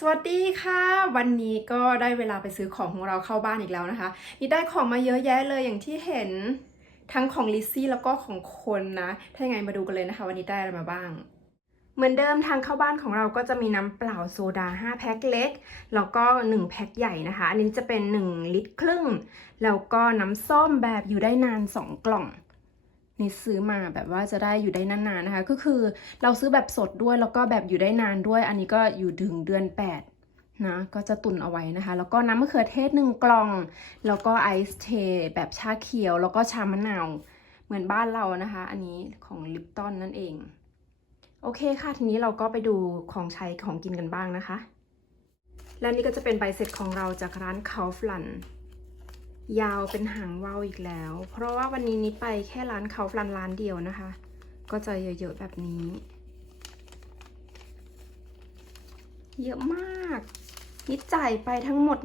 สวัสดีค่ะ วันนี้ก็ได้เวลาไปซื้อของของเราเข้าบ้านอีกแล้วนะคะ นี่ได้ของมาเยอะแยะเลยอย่างที่เห็นทั้งของลิซซี่แล้วก็ของคนนะ ถ้ายังไงมาดูกันเลยนะคะ วันนี้ได้อะไรมาบ้าง เหมือนเดิมทางเข้าบ้านของเราก็จะมีน้ำเปล่าโซดา 5 แพ็คเล็ก แล้วก็ 1 แพ็คใหญ่นะคะ อันนี้จะเป็น 1 ลิตรครึ่ง แล้วก็น้ำส้มแบบอยู่ได้นาน 2 กล่อง นี่ซื้อมาแบบว่าจะได้อยู่ได้นานๆนะคะ ก็คือเราซื้อแบบสดด้วยแล้วก็แบบอยู่ได้นานด้วย อันนี้ก็อยู่ถึงเดือน 8 นะ ก็จะตุนเอาไว้นะคะ แล้วก็น้ำมะเขือเทศหนึ่งกล่อง แล้วก็ไอซ์เทแบบชาเขียว แล้วก็ชามะนาว เหมือนบ้านเรานะคะ อันนี้ของลิปตันนั่นเอง โอเคค่ะ ทีนี้เราก็ไปดูของใช้ของกินกันบ้างนะคะ และนี่ก็จะเป็นใบเสร็จของเราจากร้านคาฟลัน ยาวเป็นหางว่าวอีกแล้ว เพราะว่าวันนี้นิดไปแค่ร้านเขาฟลันร้านเดียวนะคะ ก็จะเยอะๆแบบนี้ เยอะมากนิดจ่ายไปทั้งหมด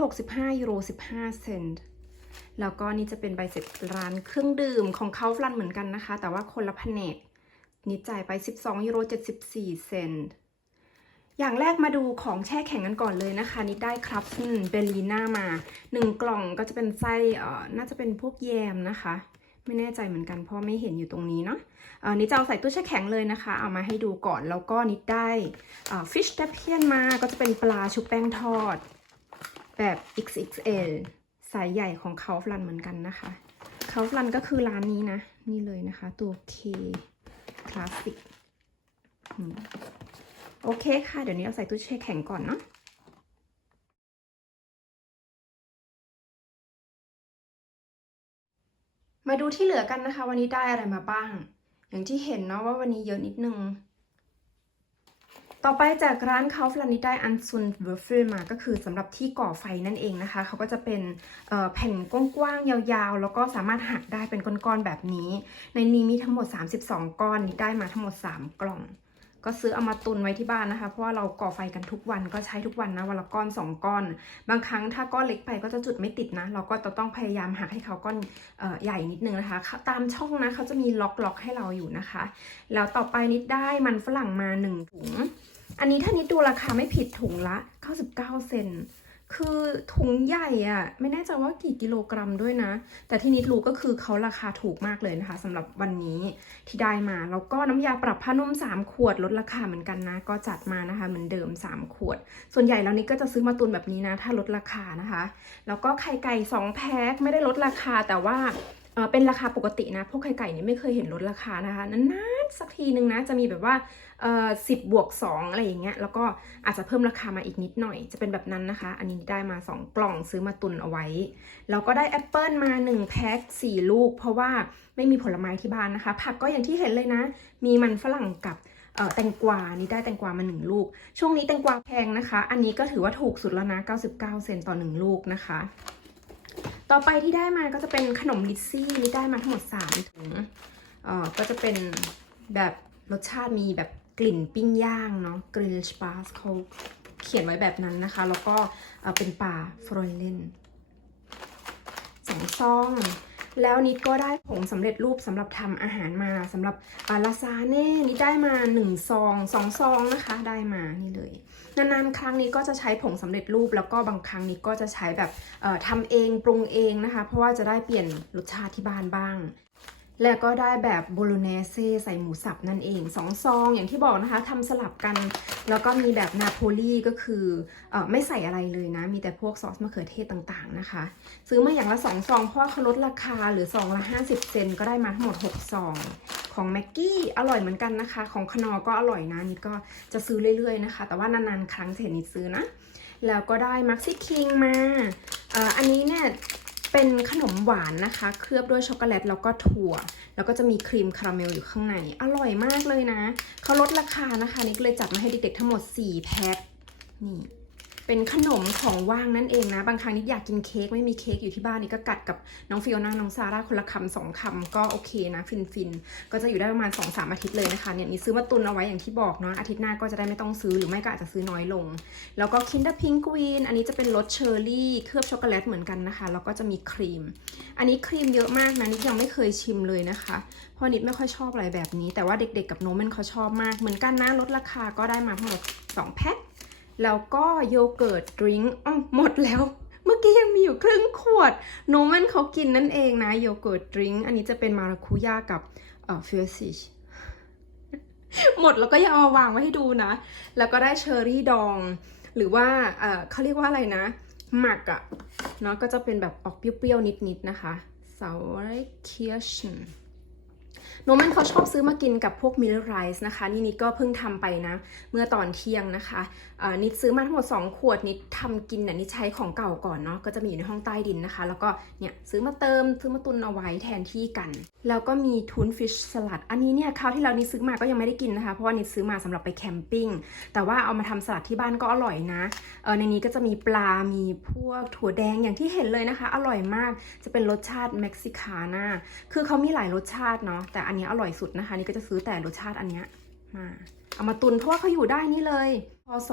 165ยูโร15 เซนต์แล้วก็นี่จะเป็นใบเสร็จร้านเครื่องดื่มของเขาฟลันเหมือนกันนะคะ แต่ว่าคนละแผนกนิดจ่ายไป 12ยูโร74 เซนต์ อย่างแรกมาดูของแช่แข็งกันก่อนเลยนะคะนิดได้ครับเบลลีน่ามา 1 กล่องก็จะเป็นไส้เอ่อน่าจะเป็นพวกแยมนะคะ ไม่แน่ใจเหมือนกันเพราะไม่เห็นอยู่ตรงนี้เนาะเอ่อนิดจะเอาใส่ตู้แช่แข็งเลยนะคะ เอามาให้ดูก่อนแล้วก็นิดได้ฟิช t ตเพียนมาก็จะเป็นปลาชุบแป้งทอด แบบ XXL สายใหญ่ของเขาฟลันเหมือนกันนะคะเขาฟลันก็คือร้านนี้นะ นี่เลยนะคะ ตัว K คลาสสิก โอเคค่ะ เดี๋ยวนี้เอาใส่ตู้แช่แข็งก่อนเนาะมาดูที่เหลือกันนะคะ วันนี้ได้อะไรมาบ้าง อย่างที่เห็นเนาะว่าวันนี้เยอะนิดนึง ต่อไปจากร้านเขาฟลันนิได้อันซุนเวอร์ฟิลมาก็คือสำหรับที่ก่อไฟนั่นเองนะคะ เขาก็จะเป็นแผ่นกว้างๆยาวๆ แล้วก็สามารถหักได้เป็นก้อนๆแบบนี้ ในนี้มีทั้งหมด 32 ก้อนนิได้มาทั้งหมด 3 กล่อง ก็ซื้อเอามาตุนไว้ที่บ้านนะคะ เพราะว่าเราก่อไฟกันทุกวันก็ใช้ทุกวันนะวันละก้อน 2 ก้อน บางครั้งถ้าก้อนเล็กไปก็จะจุดไม่ติดนะ เราก็จะต้องพยายามหักให้เขาก้อนออใหญ่นิดนึงนะคะ ตามช่องนะเขาจะมีล็อกล็อกให้เราอยู่นะคะ แล้วต่อไปนิดได้มันฝรั่งมา1ถุง อันนี้ถ้านิดดูราคาไม่ผิดถุงละ 99 เซนต์ คือถุงใหญ่อะไม่แน่ใจว่ากี่กิโลกรัมด้วยนะ แต่ที่นิดรู้ก็คือเขาราคาถูกมากเลยนะคะสำหรับวันนี้ที่ได้มา แล้วก็น้ำยาปรับผ้านุ่ม 3 ขวดลดราคาเหมือนกันนะ ก็จัดมานะคะเหมือนเดิม 3 ขวด ส่วนใหญ่แล้วนิดก็จะซื้อมาตุนแบบนี้นะ ถ้าลดราคานะคะ แล้วก็ไข่ไก่ 2 แพ็คไม่ได้ลดราคาแต่ว่า เป็นราคาปกตินะ พวกไข่ไก่นี่ไม่เคยเห็นลดราคานะคะนานๆสักทีนึงนะ จะมีแบบว่าสิบบวกสองอะไรอย่างเงี้ย แล้วก็อาจจะเพิ่มราคามาอีกนิดหน่อย จะเป็นแบบนั้นนะคะ อันนี้ได้มา 2 กล่องซื้อมาตุนเอาไว้ แล้วก็ได้แอปเปิลมา 1 แพ็ค4 ลูก เพราะว่าไม่มีผลไม้ที่บ้านนะคะ ผักก็อย่างที่เห็นเลยนะ มีมันฝรั่งกับแตงกวา นี่ได้แตงกวามา 1 ลูก ช่วงนี้แตงกวาแพงนะคะ อันนี้ก็ถือว่าถูกสุดแล้วนะ 99 เซนต์ต่อ 1 ลูกนะคะ ต่อไปที่ได้มาก็จะเป็นขนมลิซซี่นี่ได้มาทั้งหมด3ถุงเอ่อก็จะเป็นแบบรสชาติมีแบบกลิ่นปิ้งย่างเนาะกริลสปาสเขาเขียนไว้แบบนั้นนะคะ แล้วก็เเป็นปลาฟรอยเลนสองซอง แล้วนิดก็ได้ผงสำเร็จรูปสำหรับทำอาหารมาสำหรับปลาลาซาเน่นิดได้มา1ซอง2ซองนะคะได้มานี่เลยนานๆครั้งนี้ก็จะใช้ผงสำเร็จรูปแล้วก็บางครั้งนี้ก็จะใช้แบบทำเองปรุงเองนะคะ เพราะว่าจะได้เปลี่ยนรสชาติที่บ้านบ้าง แล้วก็ได้แบบโบโลเนเซ่ใส่หมูสับนั่นเองสองซองอย่างที่บอกนะคะทำสลับกัน แล้วก็มีแบบนาโปลีก็คือออไม่ใส่อะไรเลยนะ มีแต่พวกซอสมะเขือเทศต่างๆนะคะ ซื้อมาอย่างละ2ซองเพราะเขาลดราคาหรือซองละ 50 เซนก็ได้มาทั้งหมด 6 ซอง ของแม็กกี้อร่อยเหมือนกันนะคะ ของคนอก็อร่อยนะนี่ก็จะซื้อเรื่อยๆนะคะ แต่ว่านานๆครั้งเห็นนิดซื้อนะแล้วก็ได้มักซิคิงมาอออันนี้เนี่ย เป็นขนมหวานนะคะ เคลือบด้วยช็อกโกแลตแล้วก็ถั่ว แล้วก็จะมีครีมคาราเมลอยู่ข้างใน อร่อยมากเลยนะ เขาลดราคานะคะ นี่ก็เลยจัดมาให้เด็กๆทั้งหมด 4 แพ็คนี่ เป็นขนมของว่างนั่นเองนะ บางครั้งนิดอยากกินเค้กไม่มีเค้กอยู่ที่บ้านนี่ก็กัดกับน้องฟิโอนาน้องซาร่าคนละคำสองคำก็โอเคนะฟินฟินๆก็จะอยู่ได้ประมาณ2อสามอาทิตย์เลยนะคะเนี่ยนี่ซื้อมาตุนเอาไว้อย่างที่บอกเนาะอาทิตย์หน้าก็จะได้ไม่ต้องซื้อหรือไม่ก็อาจจะซื้อน้อยลง แล้วก็คินเดอร์พิงกวีนอันนี้จะเป็นรสเชอร์รี่เคลือบช็อกโกแลตเหมือนกันนะคะแล้วก็จะมีครีม อันนี้ครีมเยอะมากนะนิดยังไม่เคยชิมเลยนะคะเพราะนิดไม่ค่อยชอบอะไรแบบนี้ แต่ว่าเด็กๆกับโนมันเขาชอบมากเหมือนกันนะลดราคาก็ได้มาทั้งหมด2แพ็ค แล้วก็โยเกิร์ตดริงก์อ๋อหมดแล้ว เมื่อกี้ยังมีอยู่ครึ่งขวด โนมันเขากินนั่นเองนะโยเกิร์ตดริงก์อันนี้จะเป็นมาราคุย่ากับเอ่อฟิวซิชหมดแล้วก็ยังเอามาวางไว้ให้ดูนะ แล้วก็ได้เชอร์รี่ดอง หรือว่าเอ่อเขาเรียกว่าอะไรนะ หมักอะเนาะก็จะเป็นแบบออกเปรี้ยวๆนิดๆนะคะ s a u r k i r s c h e n โนมันเขาชอบซื้อมากินกับพวกมิลไรซ์นะคะ นี่นิดก็เพิ่งทำไปนะ เมื่อตอนเที่ยงนะคะ นิดซื้อมาทั้งหมด 2 ขวดนิดทำกินเนี่ยนิดใช้ของเก่าก่อนเนาะก็จะมีอยู่ในห้องใต้ดินนะคะ แล้วก็เนี่ยซื้อมาเติมซื้อมาตุนเอาไว้แทนที่กัน แล้วก็มีทูนฟิชสลัด อันนี้เนี่ยคราวที่เรานิดซื้อมาก็ยังไม่ได้กินนะคะ เพราะว่านิดซื้อมาสำหรับไปแคมปิ้งแต่ว่าเอามาทำสลัดที่บ้านก็อร่อยนะเออในนี้ก็จะมีปลา มีพวกถั่วแดงอย่างที่เห็นเลยนะคะ อร่อยมากจะเป็นรสชาติเม็กซิกาน่าคือเขามีหลายรสชาติเนาะแต่อันนี้อร่อยสุดนะคะนี่ก็จะซื้อแต่รสชาติอันเนี้ยมาเอามาตุนเพราะว่าเขาอยู่ได้นี่เลย พศ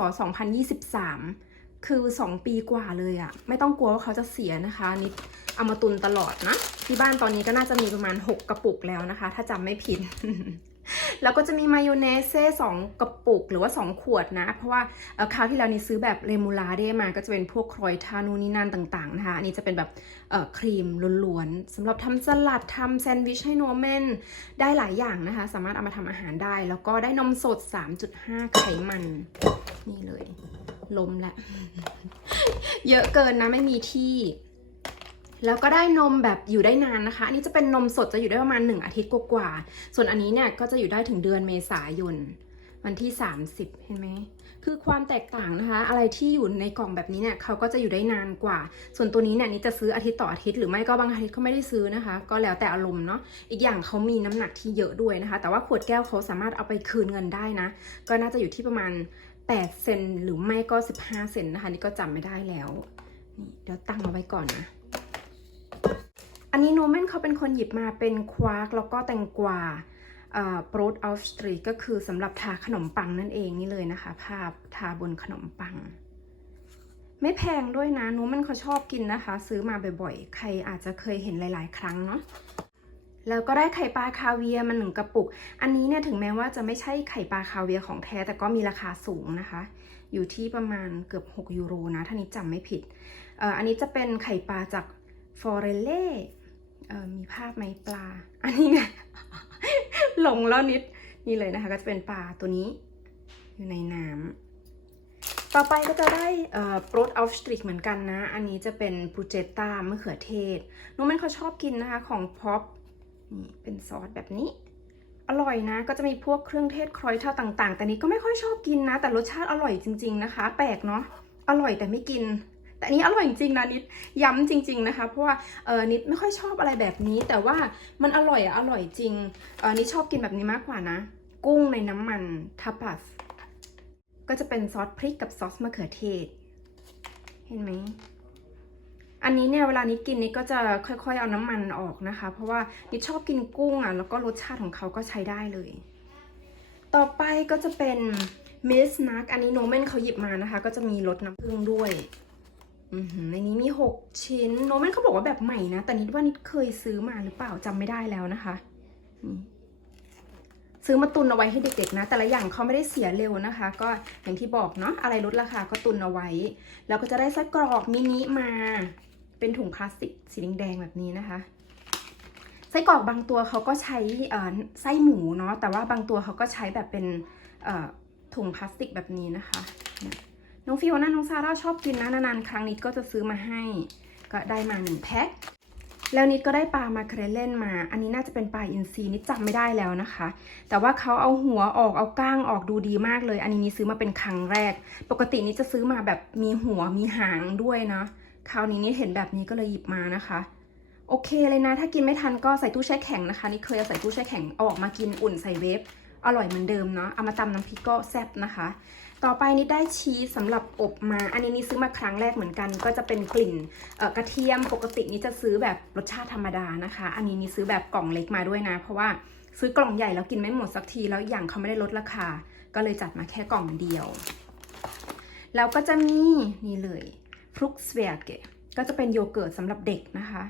2023 คือ 2 ปีกว่าเลยอะไม่ต้องกลัวว่าเขาจะเสียนะคะนิดเอามาตุนตลอดนะ ที่บ้านตอนนี้ก็น่าจะมีประมาณ 6 กระปุกแล้วนะคะ ถ้าจำไม่ผิด แล้วก็จะมีมายองเนสเซ่สองกระปุกหรือว่า 2 ขวดนะ เพราะว่าคราวที่แล้วนี่ซื้อแบบเรมูลาเดมาก็จะเป็นพวกครอยทานูนี่นั่นต่างๆนะคะอันนี้จะเป็นแบบครีมล้วนๆสำหรับทำสลัดทำแซนด์วิชให้โนเมนได้หลายอย่างนะคะ สามารถเอามาทำอาหารได้ แล้วก็ได้นมสด 3.5 ไขมัน นี่เลยลมละ เยอะเกินนะไม่มีที่ แล้วก็ได้นมแบบอยู่ได้นานนะคะ อันนี้จะเป็นนมสดจะอยู่ได้ประมาณ 1 อาทิตย์กว่าๆ ส่วนอันนี้เนี่ยก็จะอยู่ได้ถึงเดือนเมษายน วันที่ 30 เห็นไหม คือความแตกต่างนะคะ อะไรที่อยู่ในกล่องแบบนี้เนี่ยเขาก็จะอยู่ได้นานกว่า ส่วนตัวนี้เนี่ยนี่จะซื้ออาทิตย์ต่ออาทิตย์หรือไม่ก็บางอาทิตย์ก็ไม่ได้ซื้อนะคะ ก็แล้วแต่อารมณ์เนาะ อีกอย่างเขามีน้ำหนักที่เยอะด้วยนะคะ แต่ว่าขวดแก้วเขาสามารถเอาไปคืนเงินได้นะ ก็น่าจะอยู่ที่ประมาณ 8 เซนหรือไม่ก็ 15 เซนนะคะ นี่ก็จำไม่ได้แล้ว นี่เดี๋ยวตั้งเอาไว้ก่อนนะ อันนี้โนเมนเขาเป็นคนหยิบมาเป็นควาร์กแล้วก็แตงกวาโปรดออฟสตรีก็คือสำหรับทาขนมปังนั่นเองนี่เลยนะคะภาพทาบนขนมปัง ไม่แพงด้วยนะโนเมนเขาชอบกินนะคะ ซื้อมาบ่อยๆ ใครอาจจะเคยเห็นหลายๆ ครั้งเนาะแล้วก็ได้ไข่ปลาคาเวียร์มาหนึ่งกระปุก อันนี้เนี่ยถึงแม้ว่าจะไม่ใช่ไข่ปลาคาเวียร์ของแท้ แต่ก็มีราคาสูงนะคะ อยู่ที่ประมาณเกือบ 6 ยูโรนะ ถ้านี้จำไม่ผิดเอ่ออันนี้จะเป็นไข่ปลาจากฟอเรเล่ เออมีภาพไหมปลา อันนี้ไงหลงแล้วนิดนี่เลยนะคะ ก็จะเป็นปลาตัวนี้ อยู่ในน้ำต่อไปก็จะได้เอ่อโปรดอัลสตริกเหมือนกันนะ อันนี้จะเป็นปูเจตตามะเขือเทศน้องมันเขาชอบกินนะคะของพ็อปนี่เป็นซอสแบบนี้ อร่อยนะ ก็จะมีพวกเครื่องเทศครอยเท่าต่าง ๆ แต่นี้ก็ไม่ค่อยชอบกินนะ แต่รสชาติอร่อยจริง ๆ นะคะ แปลกเนาะอร่อยแต่ไม่กิน แต่อันนี้อร่อยจริงนะนิดย้ำจริง ๆนะคะ เพราะว่าเออนิดไม่ค่อยชอบอะไรแบบนี้ แต่ว่ามันอร่อยอะอร่อยจริงเออนิดชอบกินแบบนี้มากกว่านะ กุ้งในน้ำมันทัปัสก็จะเป็นซอสพริกกับซอสมะเขือเทศ เห็นไหมอันนี้เนี่ยเวลานิดกินนิดก็จะค่อยๆเอาน้ำมันออกนะคะ เพราะว่านิดชอบกินกุ้งอะแล้วก็รสชาติของเขาก็ใช้ได้เลย ต่อไปก็จะเป็นมิสนักอันนี้โนเมนเขาหยิบมานะคะ ก็จะมีรสน้ำผึ้งด้วย ในนี้มี 6 ชิ้น โนเมนเขาบอกว่าแบบใหม่นะ แต่นิดว่านิดเคยซื้อมาหรือเปล่าจำไม่ได้แล้วนะคะ ซื้อมาตุนเอาไว้ให้เด็กๆนะ แต่ละอย่างเขาไม่ได้เสียเร็วนะคะ ก็อย่างที่บอกเนาะ อะไรลดราคาก็ตุนเอาไว้ แล้วก็จะได้ไส้กรอกมินิมา เป็นถุงพลาสติกสีแดงๆแบบนี้นะคะ ไส้กรอกบางตัวเขาก็ใช้ไส้หมูเนาะ แต่ว่าบางตัวเขาก็ใช้แบบเป็นถุงพลาสติกแบบนี้นะคะ น้องฟิโอน่าน้องซาร่าชอบกินนะนานๆครั้งนิดก็จะซื้อมาให้ ก็ได้มาหนึ่งแพ็คแล้วนิดก็ได้ปลามาเครเล่นมา อันนี้น่าจะเป็นปลาอินทรีนิดจำไม่ได้แล้วนะคะ แต่ว่าเขาเอาหัวออกเอาก้างออกดูดีมากเลย อันนี้นิดซื้อมาเป็นครั้งแรก ปกตินิดจะซื้อมาแบบมีหัวมีหางด้วยนะ คราวนี้นิดเห็นแบบนี้ก็เลยหยิบมานะคะ โอเคเลยนะ ถ้ากินไม่ทันก็ใส่ตู้แช่แข็งนะคะนี่เคยเอาใส่ตู้แช่แข็งเอาออกมากินอุ่นใส่เวฟ อร่อยเหมือนเดิมเนาะ เอามาตำน้ำพริกก็แซ่บนะคะ ต่อไปนี่ได้ชีสสำหรับอบมา อันนี้นี่ซื้อมาครั้งแรกเหมือนกัน ก็จะเป็นกลิ่นกระเทียมปกตินี่จะซื้อแบบรสชาติธรรมดานะคะ อันนี้นี่ซื้อแบบกล่องเล็กมาด้วยนะ เพราะว่าซื้อกล่องใหญ่แล้วกินไม่หมดสักทีแล้วอย่างเขาไม่ได้ลดราคา ก็เลยจัดมาแค่กล่องเดียวแล้วก็จะมีนี่เลยฟรุกสเวียเกก็จะเป็นโยเกิร์ตสำหรับเด็กนะคะ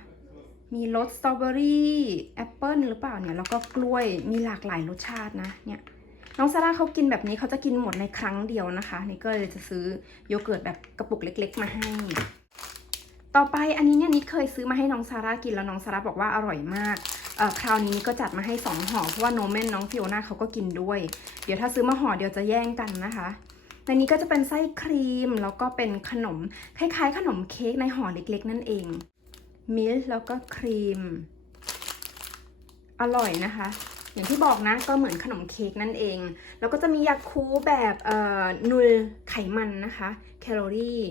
มีรสสตรอเบอรี่แอปเปิลหรือเปล่าเนี่ย แล้วก็กล้วยมีหลากหลายรสชาตินะเนี่ย น้องซาร่าเขากินแบบนี้เขาจะกินหมดในครั้งเดียวนะคะ นี่ก็เลยจะซื้อโยเกิร์ตแบบกระปุกเล็ก ๆ มาให้ ต่อไปอันนี้เนี่ยนิดเคยซื้อมาให้น้องซาร่ากินแล้วน้องซาร่าบอกว่าอร่อยมากเอ่อคราวนี้ก็จัดมาให้สองห่อเพราะว่าโนเมนน้องฟิโอนาเขาก็กินด้วย เดี๋ยวถ้าซื้อมาห่อเดียวจะแย่งกันนะคะในนี้ก็จะเป็นไส้ครีมแล้วก็เป็นขนมคล้ายๆ ขนมเค้กในห่อเล็กๆ นั่นเองมิลค์แล้วก็ครีม อร่อยนะคะ อย่างที่บอกนะก็เหมือนขนมเค้กนั่นเอง แล้วก็จะมียาคูแบบเอ่อนุลไขมันนะคะแคลอรี่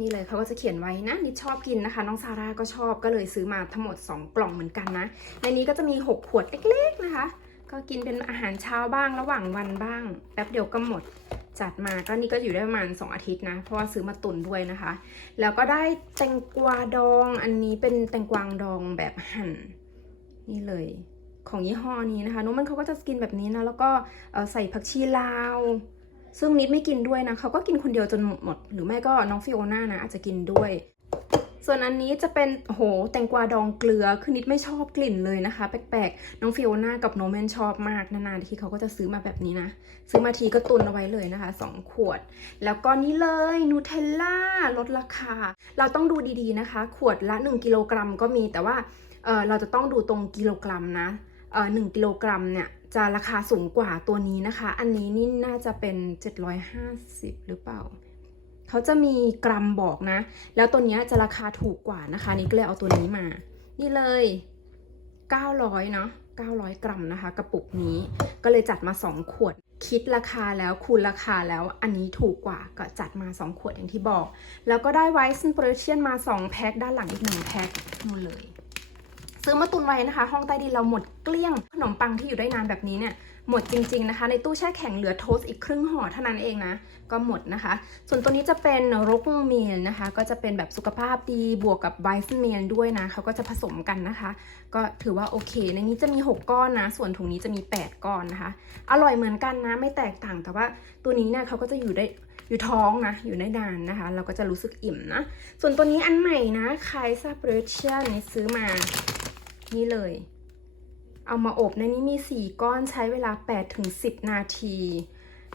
นี่เลยเขาก็จะเขียนไว้นะนิดชอบกินนะคะ น้องซาร่าก็ชอบก็เลยซื้อมาทั้งหมด 2 กล่องเหมือนกันนะ ในนี้ก็จะมี 6 ขวดเล็กๆนะคะ ก็กินเป็นอาหารเช้าบ้างระหว่างวันบ้างแป๊บเดียวก็หมดจัดมาก็นี่ก็อยู่ได้ประมาณ 2 อาทิตย์นะ เพราะว่าซื้อมาตุนด้วยนะคะ แล้วก็ได้แตงกวาดองอันนี้เป็นแตงกวาดองแบบหั่นนี่เลย ของยี่ห้อนี้นะคะน้องมันเขาก็จะกินแบบนี้นะแล้วก็ใส่ผักชีลาว ซึ่งนิดไม่กินด้วยนะเขาก็กินคนเดียวจนหมด หรือไม่ก็น้องฟิโอน่านะอาจจะกินด้วย ส่วนอันนี้จะเป็นโอ้โหแตงกวาดองเกลือคือนิดไม่ชอบกลิ่นเลยนะคะ แปลกๆน้องฟิโอน่ากับโนแมนชอบมากนานๆทีเขาก็จะซื้อมาแบบนี้นะ ซื้อมาทีก็ตุนเอาไว้เลยนะคะ 2 ขวด แล้วก็นี่เลยนูเทลล่าลดราคา เราต้องดูดีๆนะคะ ขวดละ 1 กิโลกรัมก็มีแต่ว่าเเราจะต้องดูตรงกิโลกรัมนะ หนึ่งกิโลกรัมเนี่ยจะราคาสูงกว่าตัวนี้นะคะ อันนี้นี่น่าจะเป็น 750 หรือเปล่า เขาจะมีกรัมบอกนะ แล้วตัวนี้จะราคาถูกกว่านะคะ นี่ก็เลยเอาตัวนี้มา นี่เลย 900 เนาะ900 กรัมนะคะ กระปุกนี้ ก็เลยจัดมา 2 ขวด คิดราคาแล้วคูณราคาแล้วอันนี้ถูกกว่าก็จัดมา 2 ขวดอย่างที่บอก แล้วก็ได้ไวซ์โปรเชียนมา 2 แพ็คด้านหลังอีก 1 แพ็คนู่นเลย ซื้อมาตุนไว้นะคะ ห้องใต้ดินเราหมดเกลี้ยง ขนมปังที่อยู่ได้นานแบบนี้เนี่ยหมดจริง ๆนะคะ ในตู้แช่แข็งเหลือโทสอีกครึ่งห่อเท่านั้นเองนะ ก็หมดนะคะ ส่วนตัวนี้จะเป็นรกเมียนนะคะ ก็จะเป็นแบบสุขภาพดีบวกกับไวซ์เมียนด้วยนะเขาก็จะผสมกันนะคะ ก็ถือว่าโอเค ในนี้จะมี 6 ก้อนนะ ส่วนถุงนี้จะมี 8 ก้อนนะคะ อร่อยเหมือนกันนะไม่แตกต่างแต่ว่าตัวนี้เนี่ยเขาก็จะอยู่ได้อยู่ท้องนะ อยู่ได้นานนะคะ เราก็จะรู้สึกอิ่มนะ ส่วนตัวนี้อันใหม่นะคายซาเบรเชียนนี่ซื้อมา นี่เลย เอามาอบในนี้มี 4 ก้อนใช้เวลา 8-10 นาที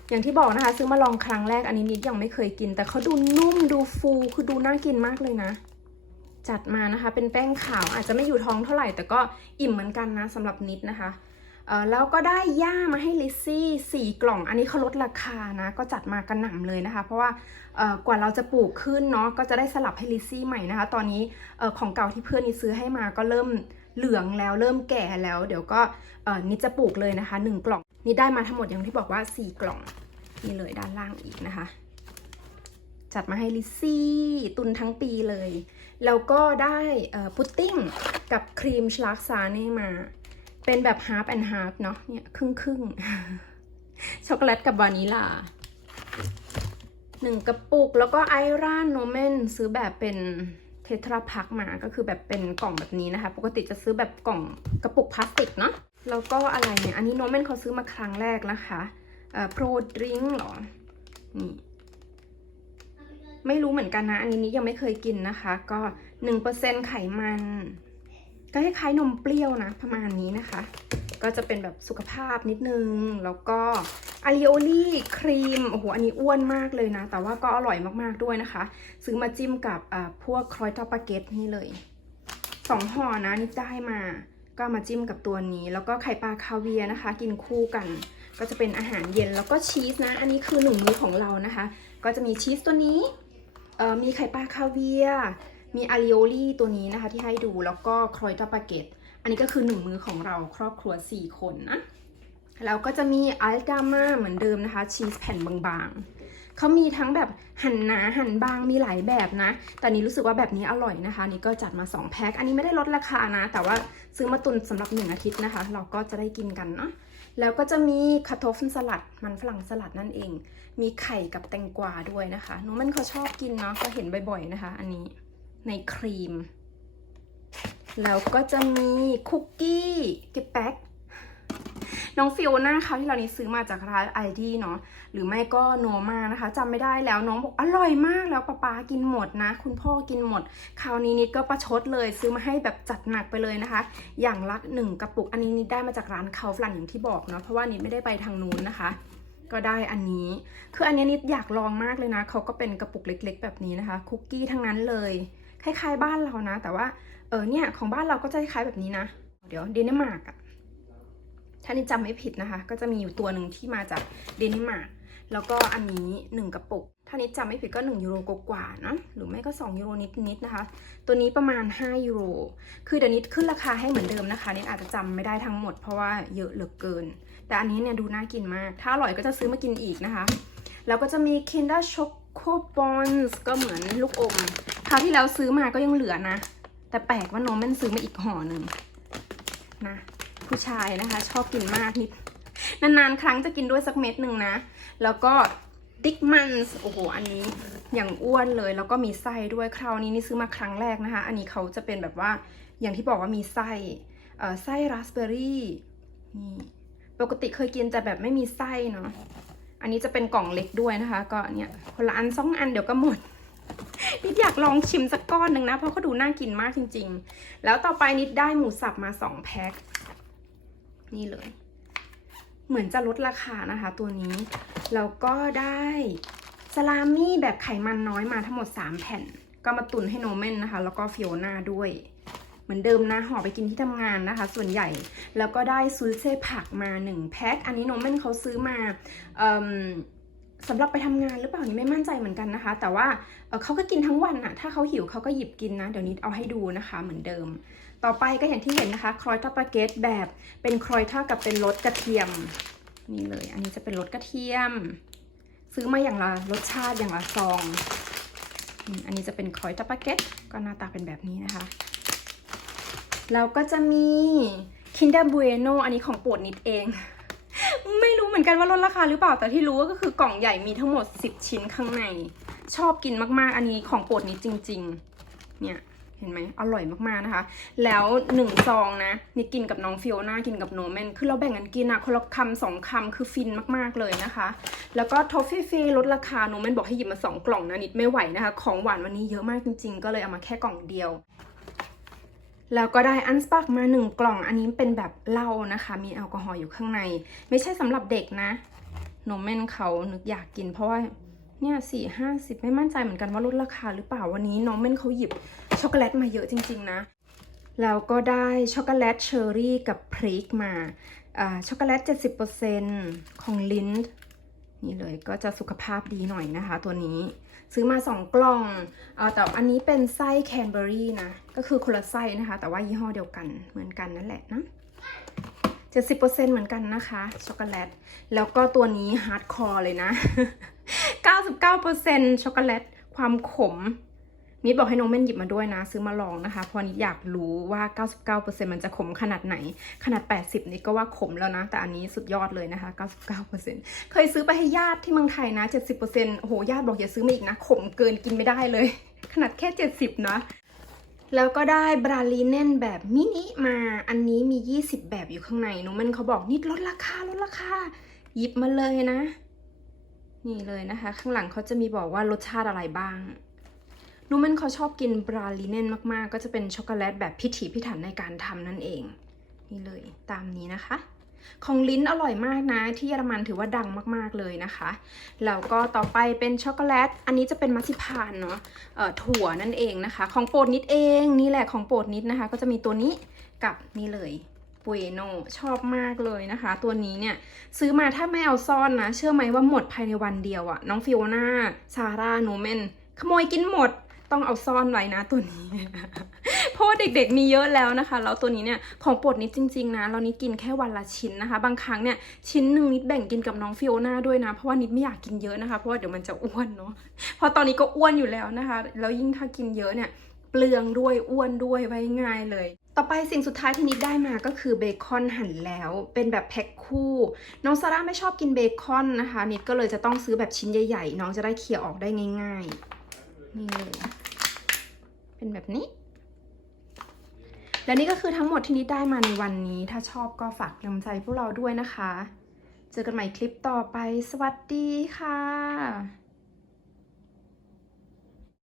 อย่างที่บอกนะคะ ซื้อมาลองครั้งแรกอันนี้นิดยังไม่เคยกิน แต่เขาดูนุ่มดูฟูคือดูน่ากินมากเลยนะ จัดมานะคะ เป็นแป้งขาวอาจจะไม่อยู่ท้องเท่าไหร่ แต่ก็อิ่มเหมือนกันนะสำหรับนิดนะคะแล้วก็ได้ย่ามาให้ลิซซี่สี่กล่อง อันนี้เขาลดราคานะ ก็จัดมากระหน่ำเลยนะคะ เพราะว่าก่อกว่าเราจะปลูกขึ้นเนาะก็จะได้สลับให้ลิซซี่ใหม่นะคะ ตอนนี้ของเก่าที่เพื่อนนิดซื้อให้มาก็เริ่ม เหลืองแล้วเริ่มแก่แล้ว เดี๋ยวก็เอ่อนิดจะปลูกเลยนะคะหนึ่งกล่องนี่ได้มาทั้งหมดอย่างที่บอกว่าสี่กล่องนี่เลยด้านล่างอีกนะคะ จัดมาให้ลิซซี่ตุนทั้งปีเลย แล้วก็ได้พุดดิ้งกับครีมชลากซาเน่มา เป็นแบบ half and half เนาะเนี่ยครึ่งครึ่งช็อกโกแลตกับวานิลาหนึ่งกระปุก แล้วก็ไอรานโนเมนซื้อแบบเป็น เทตราพักมาก็คือแบบเป็นกล่องแบบนี้นะคะ ปกติจะซื้อแบบกล่องกระปุกพลาสติกเนาะแล้วก็อะไรเนี่ยอันนี้โนเมนเขาซื้อมาครั้งแรกนะคะเอ่อโปรดริงหรอนี่ไม่รู้เหมือนกันนะ อันนี้นิดยังไม่เคยกินนะคะ ก็1%ไขมัน ก็คล้ายๆนมเปรี้ยวนะ ประมาณนี้นะคะ ก็จะเป็นแบบสุขภาพนิดนึง แล้วก็อาริโอลี่ครีม โอ้โห อันนี้อ้วนมากเลยนะ แต่ว่าก็อร่อยมากๆด้วยนะคะ ซื้อมาจิ้มกับพวกครอยทอปาเกตนี่เลยสองห่อนะนี่ได้มา ก็มาจิ้มกับตัวนี้ แล้วก็ไข่ปลาคาเวียนะคะ กินคู่กัน ก็จะเป็นอาหารเย็น แล้วก็ชีสนะ อันนี้คือหนึ่งมื้อของเรานะคะ ก็จะมีชีสตัวนี้ มีไข่ปลาคาเวีย มีอาริโอลี่ตัวนี้นะคะที่ให้ดู แล้วก็ครอยตาปาเกต อันนี้ก็คือหนึ่งมือของเราครอบครัว 4 คนนะแล้วก็จะมีอัลดามาเหมือนเดิมนะคะ ชีสแผ่นบางๆ เขามีทั้งแบบหั่นหนาหั่นบางมีหลายแบบนะ แต่นี้รู้สึกว่าแบบนี้อร่อยนะคะ นี่ก็จัดมา 2 แพ็ค อันนี้ไม่ได้ลดราคานะ แต่ว่าซื้อมาตุนสำหรับ 1 อาทิตย์นะคะ เราก็จะได้กินกันเนาะแล้วก็จะมีคาโตฟนสลัด มันฝรั่งสลัดนั่นเอง มีไข่กับแตงกวาด้วยนะคะน้มันเขาชอบกินเนาะก็เห็นบ่อยๆนะคะ อันนี้ในครีม แล้วก็จะมีคุกกี้กิบแป๊กน้องฟิโอน่าคราที่เรานี้ซื้อมาจากร้านไอดีเนาะหรือไม่ก็โนมานะคะจำไม่ได้แล้วน้องบอกอร่อยมากแล้วป๊าป๊ากินหมดนะ คุณพ่อกินหมด คราวนี้นิดก็ประชดเลยซื้อมาให้แบบจัดหนักไปเลยนะคะ อย่างละหนึ่งกระปุกอันนี้นิดได้มาจากร้านเขาฟลันอย่างที่บอกเนาะเพราะว่านิดไม่ได้ไปทางนู้นนะคะก็ได้อันนี้ คืออันนี้นิดอยากลองมากเลยนะ เขาก็เป็นกระปุกเล็ก ๆ แบบนี้นะคะ คุกกี้ทั้งนั้นเลย คล้าย ๆ บ้านเรานะ แต่ว่า ออเนี่ยของบ้านเราก็จะคล้ายแบบนี้นะ เดี๋ยวเดนมาร์กอะถ้านิดจำไม่ผิดนะคะ ก็จะมีอยู่ตัวหนึ่งที่มาจากเดนมาร์กแล้วก็อันนี้หนึ่งกระปุก ถ้านิดจำไม่ผิดก็ 1 ยูโรกว่านะ หรือไม่ก็ 2 ยูโรนิดๆนะคะ ตัวนี้ประมาณ 5 ยูโร คือเดี๋ยวนี้ขึ้นราคาให้เหมือนเดิมนะคะนิดอาจจะจำไม่ได้ทั้งหมดเพราะว่าเยอะเหลือเกิน แต่อันนี้เนี่ยดูน่ากินมาก ถ้าอร่อยก็จะซื้อมากินอีกนะคะ แล้วก็จะมี Kinder Choco Bons ก็เหมือนลูกอม คราวที่แล้วซื้อมาก็ยังเหลือนะ แต่แปลกว่าน้องแม่นซื้อมาอีกห่อหนึ่งนะผู้ชายนะคะ ชอบกินมากนิดนานๆ ครั้งจะกินด้วยสักเม็ดหนึ่งนะ แล้วก็ดิกมันส์โอ้โห อันนี้อย่างอ้วนเลย แล้วก็มีไส้ด้วยคราวนี้นี่ซื้อมาครั้งแรกนะคะ อันนี้เขาจะเป็นแบบว่าอย่างที่บอกว่ามีไส้ไส้ราสเบอร์รี่นี่ปกติเคยกินแต่แบบไม่มีไส้เนาะอันนี้จะเป็นกล่องเล็กด้วยนะคะ ก็เนี่ยคนละอันสองอันเดี๋ยวก็หมด นิดอยากลองชิมสักก้อนหนึ่งนะ เพราะเขาดูน่ากินมากจริง ๆ แล้วต่อไปนิดได้หมูสับมาสองแพ็ค นี่เลย เหมือนจะลดราคานะคะ ตัวนี้ แล้วก็ได้สลามี่แบบไขมันน้อยมาทั้งหมด 3 แผ่น ก็มาตุนให้โนเมนนะคะ แล้วก็ฟิโอนาด้วย เหมือนเดิมนะห่อไปกินที่ทำงานนะคะ ส่วนใหญ่ แล้วก็ได้ซูเซ่ผักมา 1 แพ็ค อันนี้โนเมนเขาซื้อมาเอิ่ม สำหรับไปทำงานหรือเปล่านี่ไม่มั่นใจเหมือนกันนะคะ แต่ว่าเอ่อเขาก็กินทั้งวันอะถ้าเขาหิวเขาก็หยิบกินนะ เดี๋ยวนี้เอาให้ดูนะคะเหมือนเดิม ต่อไปก็อย่างที่เห็นนะคะครอยทอดปาเกตแบบเป็นครอยทอดกับเป็นรสกระเทียมนี่เลย อันนี้จะเป็นรสกระเทียม ซื้อมาอย่างละรสชาติอย่างละซอง อันนี้จะเป็นครอยทอดปาเกตก็หน้าตาเป็นแบบนี้นะคะ แล้วก็จะมี Kinder Bueno อันนี้ของโปรดนิดเองู้เหมือนกันว่าลดราคาหรือเปล่าแต่ที่รู้ก็คือกล่องใหญ่มีทั้งหมด 10 ชิ้นข้างใน ชอบกินมากๆ อันนี้ของโปรดนิดจริง ๆ เนี่ยเห็นไหมอร่อยมากๆนะคะ แล้วหนึ่งซองนะนี่กินกับน้องฟิโอน่ากินกับโนแมนคือเราแบ่งกันกินอะคนละคำสองคำคือฟินมากๆเลยนะคะ แล้วก็ทอฟฟี่ฟรีลดราคาโนแมนบอกให้หยิบมาสองกล่องนะนิดไม่ไหวนะคะ ของหวานวันนี้เยอะมากจริง ๆ ก็เลยเอามาแค่กล่องเดียว แล้วก็ได้อันสปักมาหนึ่งกล่องอันนี้เป็นแบบเหล้านะคะ มีแอลกอฮอล์อยู่ข้างใน ไม่ใช่สำหรับเด็กนะโนแมนเขานึกอยากกินเพราะว่าเนี่ยสี่ห้าสิบไม่มั่นใจเหมือนกันว่าลดราคาหรือเปล่าวันนี้น้องเม่นเขาหยิบช็อกโกแลตมาเยอะจริง ๆ นะ แล้วก็ได้ช็อกโกแลตเชอร์รี่กับพริกมาอ่าช็อกโกแลต 70%ของลินนี่เลยก็จะสุขภาพดีหน่อยนะคะตัวนี้ ซื้อมา 2 กล่องเออแต่อันนี้เป็นไส้แคนเบอรี่นะ ก็คือคนละไส้นะคะ แต่ว่ายี่ห้อเดียวกันเหมือนกันนั่นแหละนะ70%เหมือนกันนะคะ ช็อกโกแลต แล้วก็ตัวนี้ฮาร์ดคอร์เลยนะ 99%ช็อกโกแลต ความขม นิดบอกให้น้องเม่นหยิบมาด้วยนะ ซื้อมาลองนะคะเพราะนิดอยากรู้ว่า 99%มันจะขมขนาดไหน ขนาด 80นี่ก็ว่าขมแล้วนะ แต่อันนี้สุดยอดเลยนะคะ 99%เคยซื้อไปให้ญาติที่เมืองไทยนะ 70%โอ้โหญาติบอกอย่าซื้อมาอีกนะ ขมเกินกินไม่ได้เลย ขนาดแค่ 70 นะแล้วก็ได้บราลีเน่นแบบมินิมา อันนี้มี 20 แบบอยู่ข้างในน้องเม่นเขาบอกนิดลดราคาลดราคา หยิบมาเลยนะ นี่เลยนะคะ ข้างหลังเขาจะมีบอกว่ารสชาติอะไรบ้าง นูมันเขาชอบกินบราลีเนนมากๆ ก็จะเป็นช็อกโกแลตแบบพิถีพิถันในการทำนั่นเอง นี่เลยตามนี้นะคะ ของลิ้นอร่อยมากนะ ที่เยอรมันถือว่าดังมากๆเลยนะคะ แล้วก็ต่อไปเป็นช็อกโกแลต อันนี้จะเป็นมัสซิพานเนาะเอ่อถั่วนั่นเองนะคะ ของโปรดนิดเองนี่แหละของโปรดนิดนะคะ ก็จะมีตัวนี้กับนี่เลยปุยโนชอบมากเลยนะคะ ตัวนี้เนี่ย ซื้อมาถ้าไม่เอาซ่อนนะ เชื่อไหมว่าหมดภายในวันเดียวอะน้องฟิโอนาซาร่าโนเมนขโมยกินหมด ต้องเอาซ่อนไว้นะตัวนี้ เพราะว่าเด็กๆมีเยอะแล้วนะคะ แล้วตัวนี้เนี่ยของโปรดนิดจริง ๆ นะ เรานิดกินแค่วันละชิ้นนะคะ บางครั้งเนี่ยชิ้นหนึ่งนิดแบ่งกินกับน้องฟิโอนาด้วยนะ เพราะว่านิดไม่อยากกินเยอะนะคะ เพราะว่าเดี๋ยวมันจะอ้วนเนาะ เพราะตอนนี้ก็อ้วนอยู่แล้วนะคะ แล้วยิ่งถ้ากินเยอะเนี่ยเปลืองด้วยอ้วนด้วยไว้ง่ายเลยต่อไปสิ่งสุดท้ายที่นิดได้มาก็คือเบคอนหั่นแล้ว เป็นแบบแพ็คคู่ น้องซาร่าไม่ชอบกินเบคอนนะคะ นิดก็เลยจะต้องซื้อแบบชิ้นใหญ่ๆ น้องจะได้เคี่ยวออกได้ง่าย ๆ นี่เลยเป็นแบบนี้ และนี่ก็คือทั้งหมดที่นิดได้มาในวันนี้ ถ้าชอบก็ฝากกำลังใจพวกเราด้วยนะคะ เจอกันใหม่คลิปต่อไป สวัสดีค่ะ